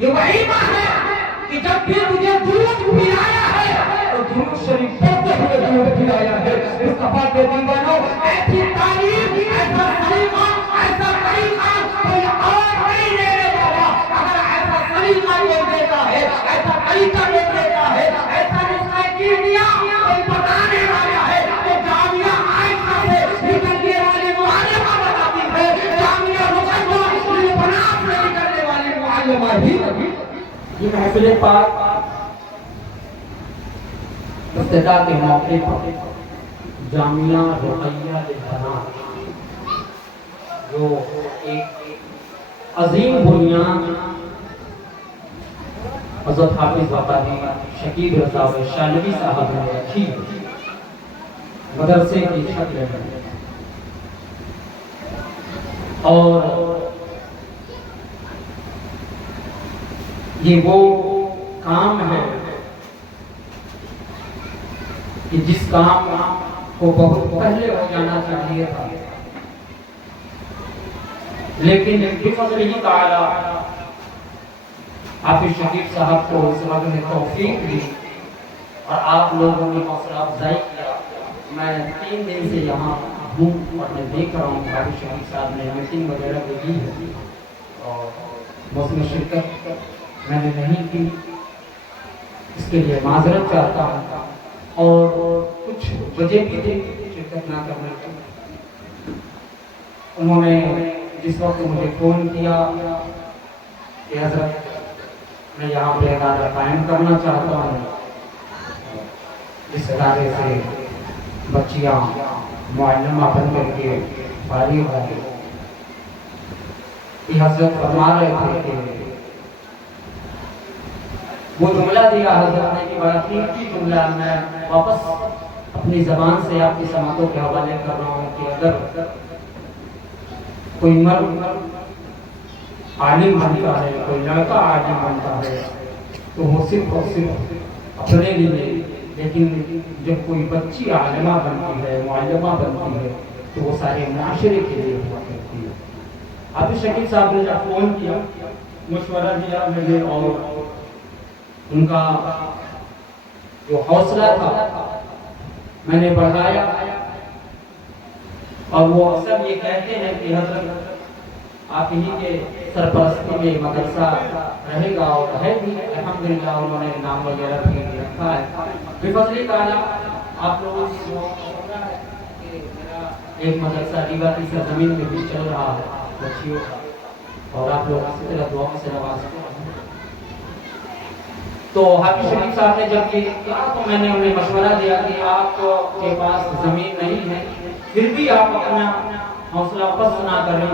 یہ وہی ماں ہے کہ جب بھی تجھے دودھ پلایا ہے تو درود شریف پڑھتے ہوئے دودھ پلایا ہے. مصطفیٰ کے دیوانوں ایسی تعلیم، ایسا سلیقہ، ایسا طریقہ کوئی اور نہیں دینے والا. اگر ایسا سلیقہ کوئی دیتا ہے، ایسا طریقہ کوئی دیتا ہے، ایسا نسخہ کیمیا کوئی بتانے والا ہے تو جامعہ عائشہ سے نکلنے والی معلمہ بتاتی ہے، جامعہ رقیہ لبنان سے نکلنے والی معلمہ ہی نہیں. یہ محفل پاک افتتاح کے موقع پر جامعہ رقیہ لبنان جو ایک عظیم بنیاد حضرت حافظ وقاری شکیب رضا شانوی صاحب نے رکھی مدرسے کی شکل میں، اور یہ وہ کام ہے کہ جس کام کو بہت پہلے ہو جانا چاہیے تھا، لیکن بفضلہ تعالی حافظ شکیب صاحب کو اس وقت میں توفیق دی اور آپ لوگوں نے حوصلہ افزائی کیا. میں 3 دن سے یہاں ہوں اور میں دیکھ رہا ہوں حافظ شکیب صاحب نے میٹنگ وغیرہ بھی کی ہے اور اس میں شرکت میں نے نہیں کی، اس کے لیے معذرت چاہتا ہوں. اور کچھ وجہ بھی تھی شرکت نہ کرنے کی. انہوں نے جس وقت مجھے فون کیا کہ حضرت میں یہاں پہ ادارہ قائم کرنا چاہتا ہوں، اس ادارے سے بچیاں معلمہ بن کر کے فارغ ہوں گے. یہ حضرت فرما رہے تھے کہ وہ جملہ دیا حضرت نے کہ بڑا قیمتی جملہ میں واپس اپنی زبان سے آپ کی سماعتوں کے حوالے کر رہا ہوں کہ اگر کوئی مرد عالم بنتا ہے، کوئی لڑکا عالم بنتا ہے تو وہ صرف اور صرف اپنے لیے، لیکن جب کوئی بچی عالمہ بنتی ہے، معلمہ بنتی ہے تو وہ سارے معاشرے کے لیے ہوا کرتی ہے. حافظ شکیب صاحب نے جب فون کیا، مشورہ دیا مجھے اور ان کا جو حوصلہ تھا میں نے بڑھایا، اور وہ اکثر یہ کہتے ہیں کہ حضرت آپ ہی کے سرپرستی میں مدرسہ رہے گا، اور ہے بھی الحمدللہ. انہوں نے نام وغیرہ بھی رکھا ہے. بفضل تعالی آپ لوگوں سے ایک مدرسہ ریوا کی سرزمین میں بھی چل رہا ہے بچیوں کا، اور آپ لوگ اسی طرح دعا سے نوازتے ہیں. تو حافظ شکیب صاحب نے جب یہ کہا تو میں نے انہیں مشورہ دیا کہ آپ کے پاس زمین نہیں ہے، پھر بھی آپ اپنا حوصلہ پست نہ کریں،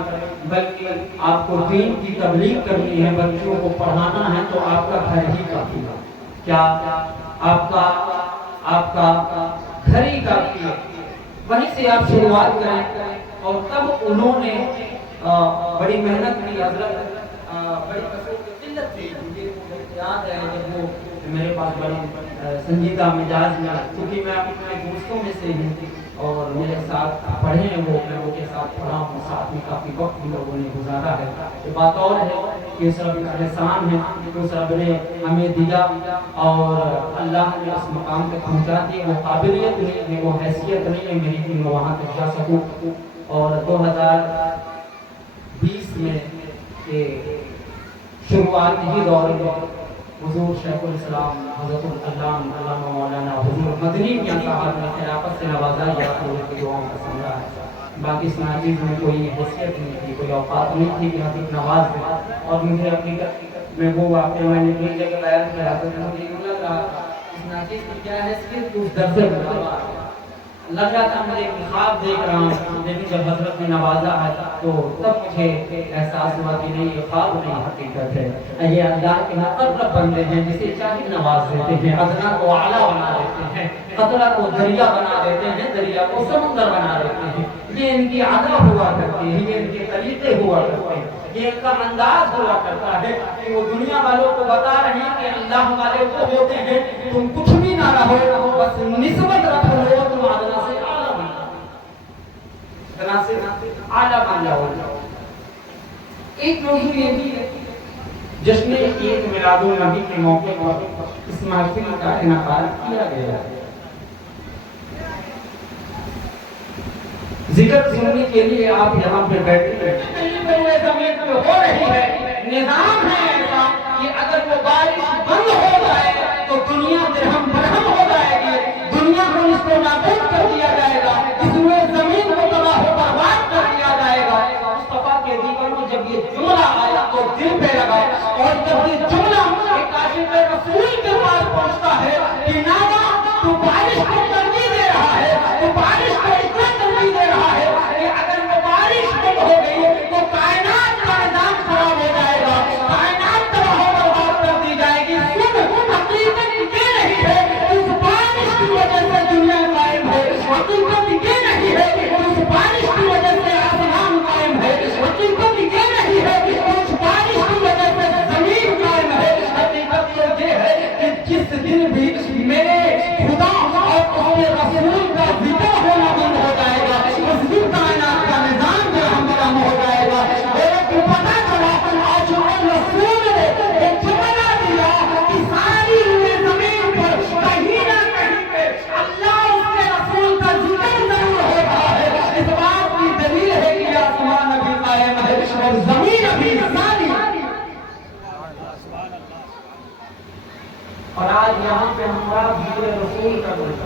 بلکہ آپ کو دین کی تبلیغ کرنی ہے، بچوں کو پڑھانا ہے تو آپ کا گھر ہی کافی ہے. کیا آپ کا گھر ہی کافی ہے؟ وہیں سے آپ شروعات کریں. اور تب انہوں نے بڑی محنت کی. حضرت بڑی قلت تھی، مجھے یاد ہے جب وہ میرے پاس بڑی سنجیدہ مزاج میں، کیونکہ میں اپنے دوستوں میں سے ہوں اور میرے ساتھ پڑھے ہیں وہ، میں وہ کے ساتھ پڑھا ہوں، ساتھ میں کافی وقت بھی لوگوں نے گزارا ہے. یہ بات اور ہے کہ اس رب کا احسان ہے کہ اس رب نے ہمیں دیا اور اللہ نے اس مقام تک پہنچا دیا. وہ قابلیت نہیں ہے، وہ حیثیت نہیں ہے میری کہ میں وہاں تک جا سکوں. اور 2020 میں شروعات ہی دور میں حضور شیخ الاسلام حضرت علامہ مولانا حضور مدنی میاں صاحب نے خلافت سے نوازا، یا حضور کی دعاؤں کا سمجھا ہے. باقی اس ناچیز میں کوئی حیثیت نہیں تھی، کوئی اوقات نہیں تھی کہ حضرت نواز دے. اور مجھے حقیقت میں وہ واقعہ میں نے ایک جگہ بیان کیا تو مجھے یوں لگ رہا تھا اس ناچیز کی کیا حیثیت اس درجے میں لگ رہا تھا مجھے ایک خواب دیکھ رہا ہوں. لیکن جب حضرت نے نوازا ہے تو تب مجھے احساس ہوا کہ نہیں، یہ خواب نہیں حقیقت ہے. یہ اللہ کے مقرب بندے ہیں جسے چاہے نواز دیتے ہیں، ادنا کو اعلیٰ بنا دیتے ہیں، قطرہ کو دریا بنا دیتے ہیں، دریا کو سمندر بنا دیتے ہیں. یہ ان کی عطا ہوا کرتی ہے، یہ ان کے طریقے ہوا کرتے ہیں، یہ ان کا انداز ہوا کرتا ہے کہ وہ دنیا والوں کو بتا رہے ہیں کہ اللہ والے وہ ہوتے ہیں تم کچھ بھی نہ رہو، بس نسبت رکھ لو، تم ادنا سے اعلیٰ بن جاؤ، ادنا سے اعلیٰ بن جاؤ. ایک موضوع یہ بھی ہے جشن عید میلاد النبی کے موقع پر اس محفل کا انعقاد کیا گیا ہے۔ ذکر سننے کے لیے آپ یہاں پہ بیٹھے ہیں، زمین پہ ہو رہی ہے، نظام ہے ایسا کہ اگر وہ بارش بند ہو جائے تو دنیا درہم برہم ہو جائے گی، دنیا کو اس کو نابود کر دیا جائے گا، اس روئے زمین کو تباہ و برباد کر دیا جائے گا۔ مصطفیٰ کے دیوانوں جب یہ جملہ آیا تو دل پہ لگا، اور جب یہ جملہ ایک عاشق رسول کے پاس پہنچتا ہے کہ نانا تو بارش کو ترجیح دے رہا ہے، تو بارش کو اتنا ترجیح دے رہا ہے کہ اگر وہ بارش بند ہو گئی تو کائنات کا نظام خراب ہو جائے گا، کائنات تباہ و برباد کر دی جائے گی۔ حقیقت یہ نہیں ہے اس بارش کی وجہ سے دنیا قائم ہے، حقیقت یہ نہیں ہے اس بارش کی وجہ سے آسمان قائم ہے، حقیقت یہ نہیں ہے اس بارش کی وجہ سے زمین قائم ہے۔ حقیقت تو یہ ہے کہ جس دن بھی میرے خدا اور اس کے رسول کا ذکر ہونا بند ہو جائے گا، اس دن کائنات کا نظام جو ہم برہم ہو جائے گا۔ میرے کو پتہ چلا آج رسول نے ایک جملہ دیا کہ ساری زمین پر کہیں نہ کہیں پہ اللہ اس کے رسول کا ذکر ضرور ہو رہا ہے۔ اس بات کی دلیل ہے کہ آسمان ابھی قائم ہے اور زمین ابھی ساری۔ اور آج یہاں پہ ہمارا ذکر رسول کا ملک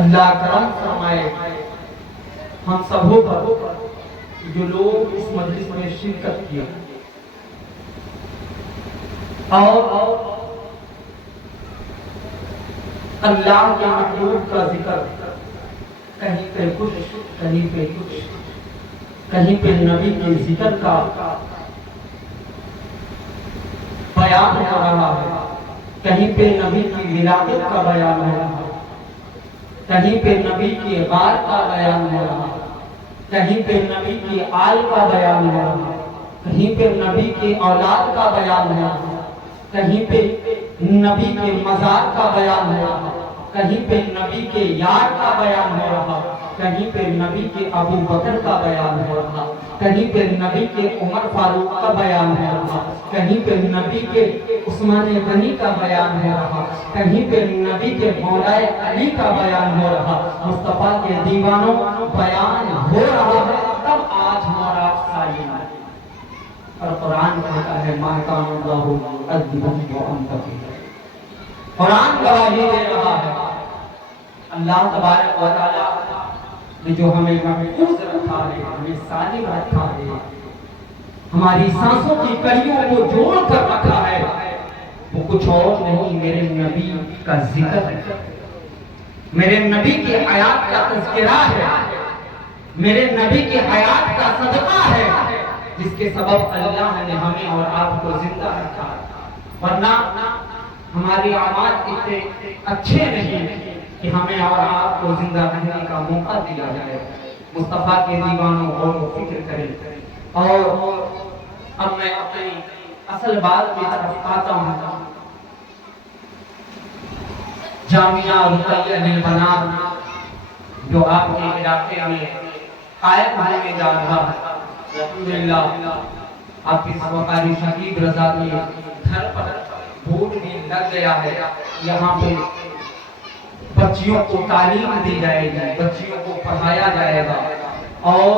اللہ کرم فرمائے ہم سبوں پر جو لوگ اس مجلس میں شرکت کیا اور اللہ کے محبوب کا ذکر، کہیں پہ کچھ، کہیں پہ کچھ، کہیں پہ نبی کے ذکر کا بیان ہو رہا ہے، کہیں پہ نبی کی ولادت کا بیان ہو رہا ہے، کہیں پہ نبی کی غار کا بیان ہو رہا ہے، کہیں پہ نبی کی آل کا بیان ہو رہا ہے، کہیں پہ نبی کی اولاد کا بیان ہو رہا ہے، کہیں پہ نبی کے مزار کا بیان ہو رہا ہے، کہیں پہ نبی کے یار کا بیان ہو رہا ہے، کہیں پہ نبی کے ابو بکر کا بیان ہو رہا، کہیں پہ نبی کے عمر فاروق کا بیان ہو رہا، کہیں پہ نبی کے عثمان غنی کا بیان ہو رہا، کہیں پہ نبی کے مولا علی کا بیان ہو رہا۔ مصطفیٰ کے دیوانوں بیان ہو رہا ہے، تب آج ہمارا سائن ہے۔ اور قرآن کہتا ہے مَا كَانَ اللَّهُ لِيُعَذِّبَهُمْ وَأَنْتَ فِيهِمْ۔ قرآن گواہی دے رہا ہے، اللہ تبارک و تعالیٰ نے جو ہمیں محفوظ رکھا ہے، ہمیں سالم رکھا ہے، ہماری سانسوں کی کڑیوں کو جوڑ کر رکھا ہے، وہ کچھ اور نہیں میرے نبی کا ذکر ہے، میرے نبی کی حیات کا تذکرہ ہے، میرے نبی کی حیات کا صدقہ ہے، جس کے سبب اللہ نے ہمیں اور آپ کو زندہ رکھا، ورنہ ہماری اعمال اتنے اچھے نہیں کہ ہمیں اور آپ کو زندہ رہنے کا موقع دیا جائے۔ مصطفیٰ کے دیوانوں غور و فکر کریں۔ اور اب میں اپنی اصل بات کی طرف آتا ہوں۔ جامعہ رقیہ للبنات جو آپ کے علاقے میں قائم ہونے جا رہا ہے، الحمدللہ آپ کی وقاری شکیب رضا کے گھر پر بورڈ بھی لگ گیا ہے، یہاں پہ بچیوں کو تعلیم دی جائے گی، بچیوں کو پڑھایا جائے گا، اور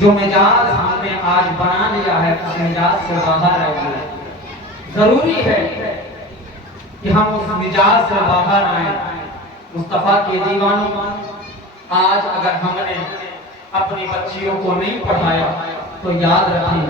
جو مجاز ہم نے آج بنا لیا ہے اس مجاز سے باہر آئے گا۔ ضروری ہے کہ ہم اس مجاز سے باہر آئیں۔ مصطفیٰ کے دیوانوں، آج اگر ہم نے اپنی بچیوں کو نہیں پڑھایا تو یاد رکھیں،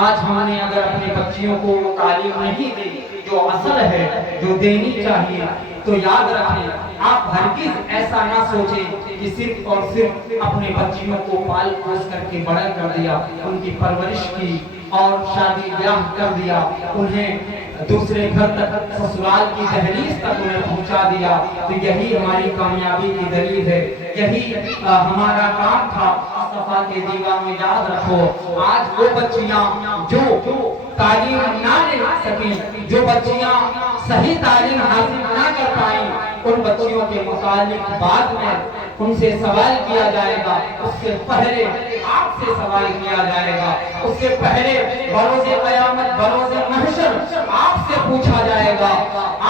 آج ہم نے اگر اپنی بچیوں کو تعلیم نہیں دی جو اصل ہے، جو دینی چاہیے، تو یاد رکھیں آپ ہرگز ایسا نہ سوچیں کہ صرف اور صرف اپنے بچیوں کو پال پوس کر کے بڑا کر دیا، ان کی پرورش کی اور شادی بیاہ کر دیا، انہیں دوسرے گھر تک، سسرال کی دہلیز تک انہیں پہنچا دیا، تو یہی ہماری کامیابی کی دلیل ہے، یہی ہمارا کام تھا۔ مصطفیٰ کے دیوان میں یاد رکھو، آج وہ بچیاں جو تعلیم نہ لے سکیں، جو بچیاں صحیح تعلیم حاصل نہ کر پائیں، ان بچیوں کے متعلق بعد میں ان سے سوال کیا جائے گا، اس سے پہلے آپ سے سوال کیا جائے گا، اس سے پہلے بروز قیامت بروز محشر آپ سے پوچھا جائے گا،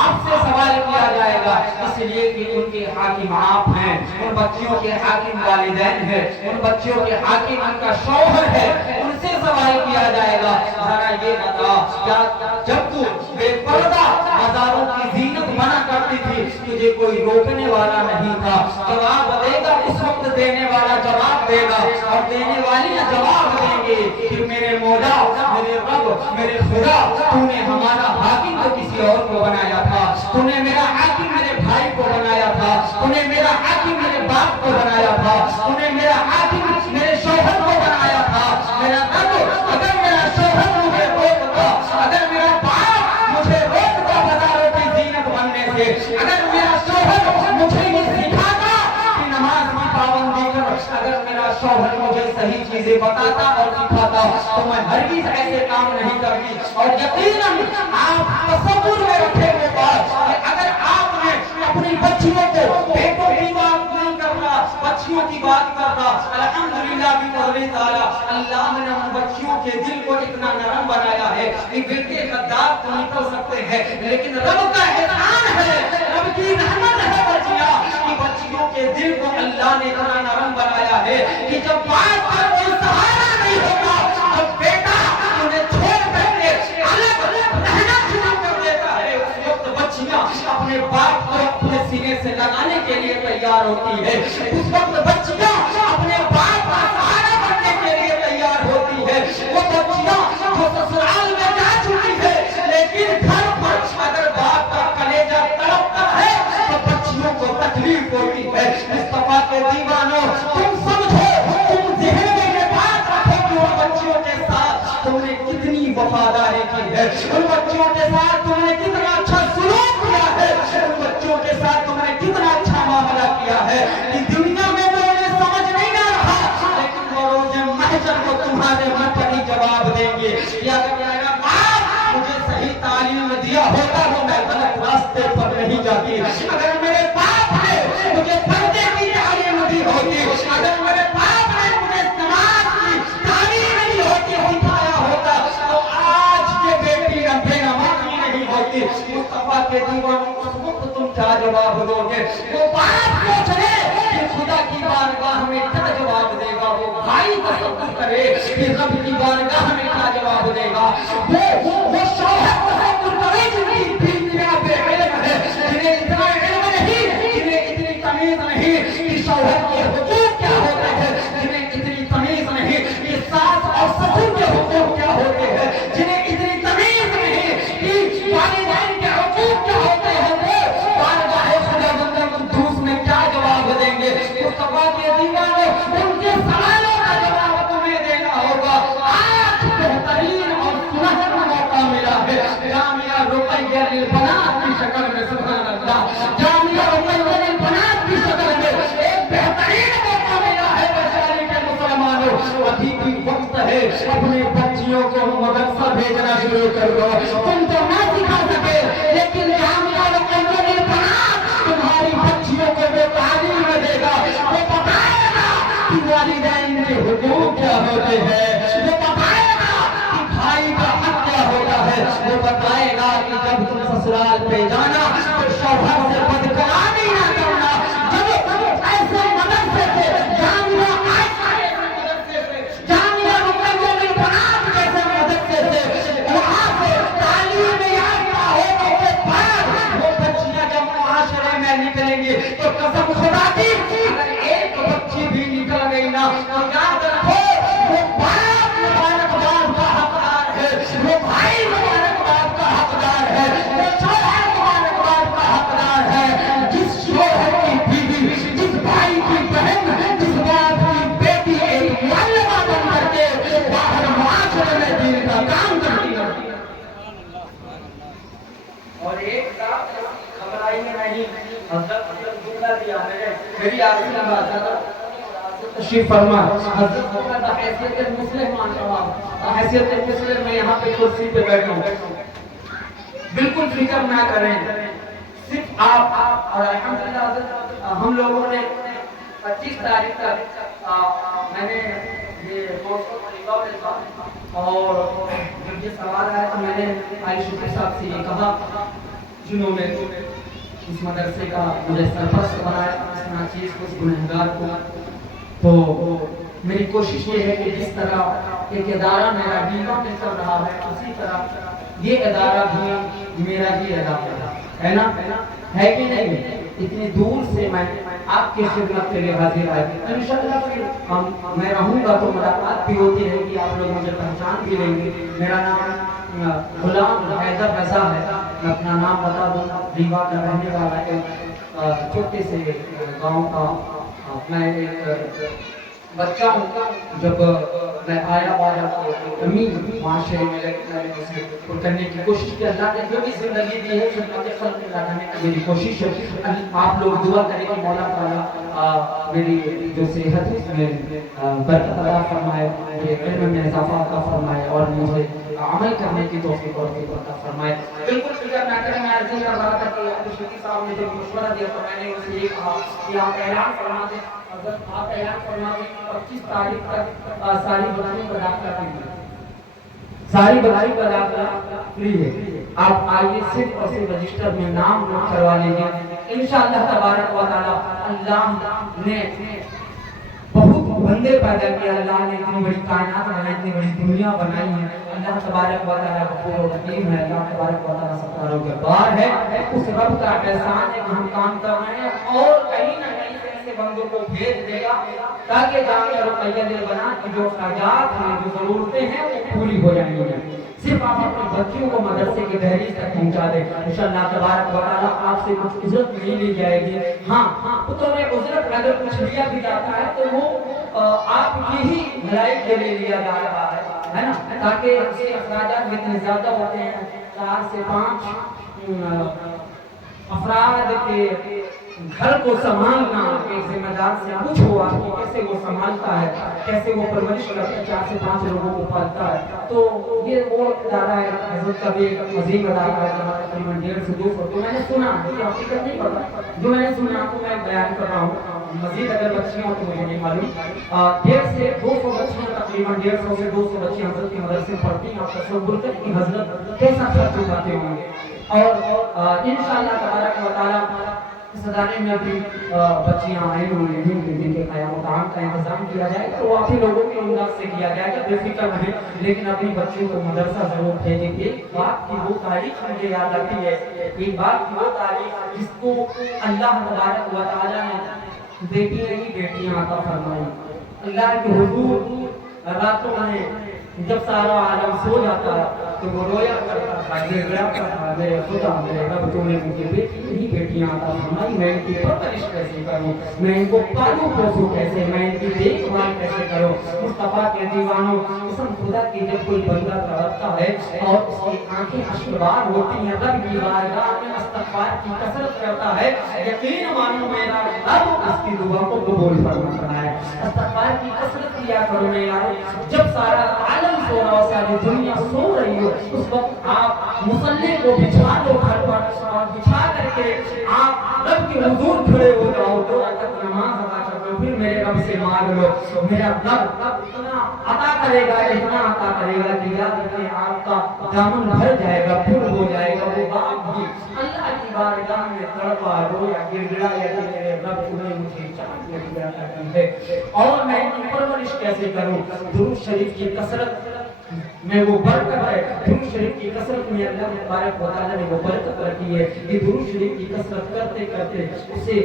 آپ سے سوال کیا جائے گا، اس لیے کہ ان کے حاکم آپ ہیں، ان بچیوں کے حاکم والدین ہیں، ان بچیوں کے حاکم ان کا شوہر ہے، ان سے سوال کیا جائے گا ذرا یہ بتا کیا جب تو بے پردہ بازاروں کی زینت منع کرتی تھی تجھے کوئی روکنے والا نہیں تھا؟ جواب دے گا، اس وقت دینے والا جواب دے گا اور دینے والی جواب دیں گے کہ میرے مولا، میرے رب، میرے خدا، تو نے ہمارا حاکم تو کسی اور کو بنایا تھا، تو نے میرا حاکم میرے بھائی کو بنایا تھا، تو نے میرا حاکم میرے باپ کو بنایا تھا، تو نے میرا حاکم میرے شوہر کو بنایا تھا، میرا رب اگر میرا شوہر مجھے روکتا، اگر میرا باپ مجھے روکتا بازاروں کی زینت بننے سے، اگر میرا شوہر مجھے یہ سکھاتا کہ نماز کی پابندی کر، اگر میرا شوہر مجھے صحیح چیزیں بتاتا اور سکھاتا تو میں ہرگز ایسے کام نہیں کرتی۔ اور یقیناً آپ تصور میں رکھے ہوئے بات کہ اگر آپ نے اپنی بچیوں کو بیٹوں کی بات نہیں کرنا، بچیوں کی بات کرنا، الحمدللہ بفضل تعالیٰ اللہ نے ان بچیوں کے دل کو اتنا نرم بنایا ہے کہ بیٹے غدار تو نکل سکتے ہیں لیکن رب کا احسان ہے، رب کی رحمت ہے بچیاں کہ بچیوں کے دل کو اللہ نے اتنا نرم بنایا ہے کہ جب باپ کا کوئی سہارا نہیں ہوگا، جب بیٹا انہیں چھوڑ کر کے الگ رہنا شروع کر دیتا ہے، اس وقت بچیاں اپنے باپ کو اپنے سینے سے لگانے کے لیے تیار ہوتی ہے، اس وقت بچیاں اپنے باپ کا سہارا بننے کے لیے تیار ہوتی ہے۔ وہ بچیاں جو سسرال میں جا چکی ہے لیکن گھر پر اگر باپ کا کلیجہ تڑپتا ہے تو بچیوں کو تکلیف ہوتی ہے۔ مصطفیٰ کے دیوانوں، تم سمجھو، تم ذہن میں یہ بات رکھو کہ ان بچیوں کے ساتھ تم نے کتنی وفاداری کی ہے، ان بچیوں کے ساتھ تم نے کتنا اچھا سلوک کیا ہے، ان بچوں کے ساتھ تم نے کتنا اچھا معاملہ کیا ہے کہ دنیا میں تو انہیں سمجھ نہیں آ رہا لیکن وہ روز محشر کو تمہارے منہ پر ہی جواب دیں گے کہ اگر میرا باپ مجھے صحیح تعلیم دیا ہوتا تو میں غلط راستے پر نہیں جاتی، اگر میرے باپ نے مجھے پردے کی تعلیم دی ہوتی، اگر میرے باپ نے مجھے نماز کی تعلیم دی ہوتی، سکھایا ہوتا تو آج یہ بیٹی بے نمازی نہیں ہوتی۔ مصطفیٰ کے دیوانوں اس وقت تم کیا جواب دو گے؟ وہ باپ سوچ لے کہ خدا کی بارگاہ میں کیا جواب دے گا، وہ بھائی تصور کرے کہ رب کی بارگاہ میں کیا جواب دے گا، وہ شوہر تصور کرے جن کی بیویاں بے علم ہے، جنہیں اتنا علم نہیں، جنہیں اتنی تمیز نہیں کہ شوہر کے حقوق کیا ہوتے ہیں، جنہیں اتنی تمیز نہیں کہ ساس اور سسر کے حقوق کیا ہوتے ہیں، جنہیں اتنی تمیز نہیں کہ والدین کے حقوق کیا ہوتے ہیں، وہ بارگاہ خداوند قدوس میں کیا جواب دیں گے؟ مصطفیٰ کے دیوانوں، ان کے سوالوں کا جواب تمہیں دینا ہوگا۔ آج بہترین اور سنہرا موقع ملا ہے، جامعہ رقیہ للبنات کی شکل میں، سبحان اللہ، جامعہ رقیہ للبنات کی شکل میں ایک بہترین موقع ملا ہے بیچارے کے مسلمانوں۔ ابھی بھی وقت ہے، اپنے بچیوں کو مدرسہ بھیجنا شروع کر دو، تم تو نہ سکھا سکے لیکن جامعہ رقیہ للبنات تمہاری بچیوں کو وہ تعلیم دے گا، وہ بتائے گا کہ والدین کے حقوق کیا ہوتے ہیں، وہ بتائے گا کہ بھائی کا حق کیا ہوتا ہے، وہ بتائے گا کہ جب تم سسرال پہ جانا تو شوہر سے بدکلامی نہ کرنا۔ جب ایسے مدرسے سے جامعہ رقیہ للبنات جیسے مدرسے سے وہاں سے تعلیم یافتہ ہونے کے بعد وہ بچیاں جب معاشرے میں نکلیں گی تو قسم خدا کی اگر ایک بچی بھی نکل گئی نا تو یاد رکھو وہ باپ مبارکباد کا حقدار ہے، وہ بھائی مبارکباد کا حقدار ہے، وہ شوہر مبارکباد کا حقدار ہے۔ جس شوہر کی بیوی، جس بھائی کی بہن، جس باپ کی بیٹی ایک معلمہ بن کر کے باہر معاشرے میں دین کا کام کرتی ہے اور ایک ساتھ خبرائی میں نہیں، حضرت دکھا دیا میری آخری بات ہے تشریف فرما، حضرت کا حیثیت مسلمان حیثیت مسلم میں یہاں پہ کرسی پہ بیٹھا ہوں، بالکل فکر نہ کریں، صرف آپ اور الحمدللہ ہم لوگوں نے 25 تاریخ تک میں نے یہ موضوع لکھا تھا اور جب یہ سوال آیا تو میں نے علی شکر صاحب سے یہ کہا جنہوں نے اس مدرسے کا مجھے سرپرست بنایا اس ناچیز کو اس گنہگار کو، تو میری کوشش یہ ہے کہ جس طرح ایک ادارہ میرا بیوہ میں چل رہا ہے اسی طرح یہ ادارہ بھی میرا ہی ادارہ ہے نا، ہے کہ نہیں؟ اتنی دور سے میں آپ کی خدمت کے لیے حاضر ہے، انشاءاللہ پھر میں رہوں گا تو ملاقات بھی ہوتی رہے گی، آپ لوگ مجھے پہچان بھی لیں گے۔ میرا نام غلام حیدر رضا ہے، میں اپنا نام بتا دوں، ریوا کا رہنے والا ایک چھوٹے سے گاؤں کا میں ایک بچہ ہوں۔ جب میں آیا امید معاشرے میں اسے کرنے کی کوشش کی، اللہ نے جو بھی زندگی دی ہے خدمت خلق لانے کی میری کوشش ہے۔ آپ لوگ دعا کریں کہ مولا تعالیٰ میری جو صحت ہے اس میں برکت عطا فرمائے، میرے علم میں اضافہ عطا فرمائے اور مجھے عمل کرنے کی توفیق اور فکر عطا فرمائے۔ بالکل فکر نہ کریں، میں عرض کر رہا تھا کہ عبد الشفیع صاحب نے جب مشورہ دیا تو میں نے اسے یہ کہا کہ آپ اعلان فرما دیں، اگر آپ اعلان فرما دیں کہ 25 تاریخ تک ساری بچیوں کا داخلہ فری ہے، ساری بچیوں کا داخلہ فری ہے، آپ آئیے صرف اور صرف رجسٹر میں نام نوٹ کروا لیجیے۔ انشاءاللہ تبارک و تعالی اللہ نے بہت بندے پیدا کیا، اللہ نے اتنی بڑی کائنات بنائی، اتنی بڑی دنیا بنائی ہے، اللہ تبارک و تعالی غفور و رحیم ہے، اللہ تبارک و تعالی ستار و جبار ہے۔ اس رب کا احسان ہے کہ ہم کام کر رہے ہیں اور کہیں نہ کہیں سے ایسے بندوں کو بھیج دے گا تاکہ جامعہ رقیہ دل بنا کی جو حاجات ہیں، جو ضرورتیں ہیں وہ پوری ہو جائیں گی۔ صرف آپ اپنے بچوں کو مدرسے کی دہلیز تک پہنچا دیں، انشاءاللہ تبارک و تعالی آپ سے کچھ اجرت نہیں لی جائے گی۔ ہاں بطور اجرت اگر کچھ لیا بھی جاتا ہے تو وہ آپ کی ہی بھلائی کے لیے لیا جا رہا ہے نا، تاکہ اس کے اخراجات بھی اتنے زیادہ ہوتے ہیں، 4 سے 5 افراد کے گھر کو سنبھالنا ایک ذمہ دار سے پوچھو آپ کو کیسے وہ سنبھالتا ہے، کیسے وہ پرورش کرتا ہے، 4 سے 5 لوگوں کو پالتا ہے۔ تو یہ وہ ادارہ ہے، حضرت کا بھی ایک عظیم ادارہ ہے، جہاں تقریباً 150 سے 200 تو میں نے سنا، یہ حقیقت نہیں پتا، جو میں نے سنا تو میں بیان کر رہا ہوں، مزید اگر بچیاں ہوں تو مجھے نہیں معلوم۔ 150 سے 200 بچیاں، تقریباً 150 سے 200 بچیاں حضرت کے مدرسے میں پڑھتی ہیں، آپ تصور کریں کہ حضرت کیسا خرچ اٹھاتے ہوں گے۔ اور انشاءاللہ تبارک و تعالی اس ادارے میں بھی بچیاں آئیں ہوئی ہیں جن کے قیام و طعام کا انتظام کیا جائے گا، وہ آپ ہی لوگوں کے امداد سے کیا جائے گا، بے فکر رہیں، لیکن اپنی بچیوں کو مدرسہ ضرور بھیجیں گے۔ ایک بات کی وہ تاریخ مجھے یاد آتی ہے، ایک بات کی وہ تاریخ جس کو اللہ تبارک و تعالیٰ نے بیٹیاں ہی بیٹیاں عطا فرمائی۔ اللہ کے حضور راتوں میں جب سارا عالم سو جاتا تو وہ رویا کرتا تھا، گڑگڑا کرتا تھا، میرے خدا میرے رب تو نے مجھے ہی بیٹیاں عطا فرمائی، میں ان کی پرورش کیسے کروں، میں ان کو پالوں پوسوں کیسے، میں ان کی دیکھ بھال کیسے کروں۔ مصطفیٰ کے دیوانوں، قسم خدا کی جب کوئی بندہ تڑپتا ہے اور اس کی آنکھیں اشکبار ہوتی ہیں، رب کی بارگاہ میں استغفار کی کثرت کرتا ہے، یقین مانو میرا رب اس کی دعا کو قبول فرماتا ہے۔ استغفار کی کثرت کیا کرو میرے یارو، جب سارا عالم سو رہا ہو، ساری دنیا سو رہی ہو، اس وقت آپ مصلی کو بچھا دو گھر پر اور بچھا کر کے آپ رب کے حضور کھڑے ہو جاؤ، 2 رکعت نماز ادا کر لو، پھر میرے رب سے مانگ لو، میرا رب اتنا عطا کرے گا، اتنا عطا کرے گا کہ یاد رکھیں آپ کا دامن بھر جائے گا، پھر ہو جائے گا وہ باپ بھی اللہ کی بارگاہ میں تڑپا رویا گڑگڑایا کہ میرے رب نے مجھے چاہیے دیا کرتی ہے اور میں ان کی پرورش کیسے کروں۔ درود شریف کی کثرت میں وہ برکت ہے، درود شریف کی کثرت میں اللہ تبارک و تعالیٰ نے وہ برکت رکھی ہے۔ یہ درود شریف کی کثرت کرتے کرتے اسے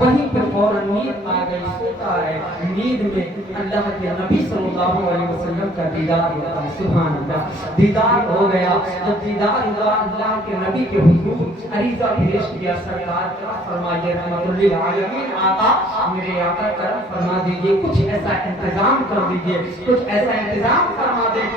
وہیں پر فوراً نیند آ گئی، سوتا ہے، نیند میں اللہ کے نبی صلی اللہ علیہ وسلم کا دیدار ہوتا ہے، سبحان اللہ، دیدار ہو گیا۔ جب دیدار ہوا اللہ کے نبی کے حضور عریضہ پیش کیا، سرکار کرم فرمائیے رحمت للعالمین، آقا میرے آقا کرم فرما دیجئے، کچھ ایسا انتظام کر دیجئے، کچھ ایسا انتظام فرما دے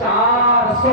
400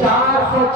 400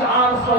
400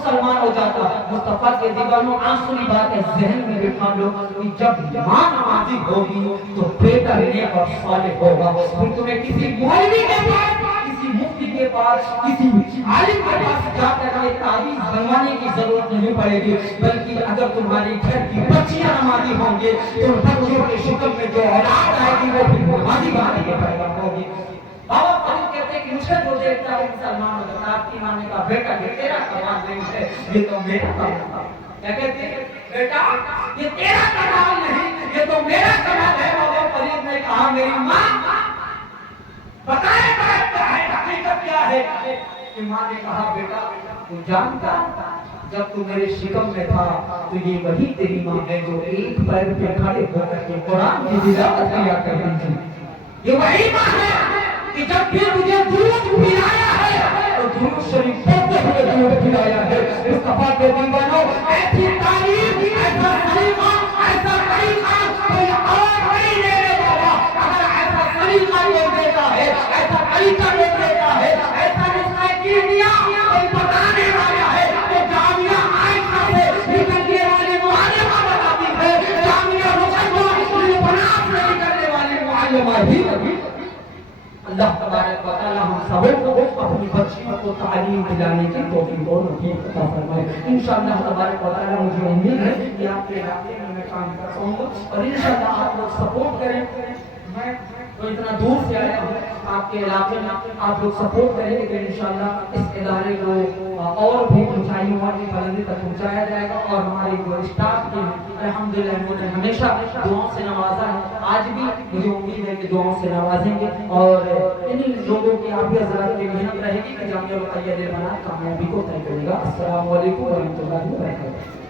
مسلمان ہو جاتا. مصطفیٰ کے دیوانوں آنسوئی بات ہے ذہن میں بٹھا لو کہ جب ماں نمازی ہوگی تو بیٹا نیک اور صالح ہوگا. پھر تمہیں کسی مولوی کے پاس, کسی مفتی کے پاس, کسی عالم کے پاس جا کر یہ تعویذ بنوانے کی ضرورت نہیں پڑے گی, بلکہ اگر تمہاری گھر کی بچیاں نمازی ہوں گے تو بچوں کے شکل میں جو اولاد آئے گی وہ پھر نمازی بننے کے پیدا ہوگی. بابا فرید کہتے ہیں کہ مجھے جو دیکھتا ہے مسلمان ہو جاتا. آپ کی ماں نے کہا بیٹا یہ تیرا کمال نہیں ہے, یہ تو میرا کمال تھا. کیا کہتے ہیں بیٹا یہ تیرا کمال نہیں, یہ تو میرا کمال ہے. بابا فرید نے کہا میری ماں بتائے بات کیا ہے, حقیقت کیا ہے. کہ ماں نے کہا بیٹا تو جانتا جب تو میرے شکم میں تھا تو یہ وہی تیری ماں ہے جو ایک پیر پہ کھڑے ہو کر کے قرآن کی تلاوت کیا کرتی تھی. یہ وہی ماں ہے کہ جب بھی مجھے دودھ پلایا ہے تو درود شریف پڑھتے ہوئے دودھ پلایا ہے. مصطفیٰ کے دیوانوں ایسی تعلیم, ایسا طریقہ, ایسا طریقہ کوئی اور نہیں دینے والا. اگر ایسا طریقہ کوئی دیتا ہے, ایسا طریقہ کوئی دیتا ہے, ایسا نسخہ کیمیا کوئی بتانے والا ہے تو جامعہ عائشہ سے نکلنے والے معلمہ بتاتی ہے, جامعہ رسول بنات سے نکلنے والے معلمہ ہی. اللہ تبارک و تعالی ہم سب کو اپنی بچیوں کو تعلیم دلانے کی توفیق اور نصیب عطا فرمائے. انشاءاللہ تبارک و تعالی مجھے امید ہے کہ آپ کے علاقے میں میں کام کر سکوں گا اور انشاءاللہ آپ لوگ سپورٹ کریں. میں تو اتنا دور سے آیا ہوں آپ کے علاقے میں, آپ لوگ سپورٹ کریں گے کہ انشاءاللہ اس ادارے کو اور بھی اونچائیوں اور بھی بلندی تک پہنچایا جائے گا. اور ہمارے جو اسٹاف کے الحمدللہ انہوں نے ہمیشہ دعاؤں سے نوازا ہے, آج بھی مجھے امید ہے کہ دعاؤں سے نوازیں گے. اور انہی لوگوں کی آپ حضرات کی محنت رہے گی کہ جامعہ رقیہ دل بنات کامیابی کو طے کرے گا. السلام علیکم ورحمۃ اللہ وبرکاتہ.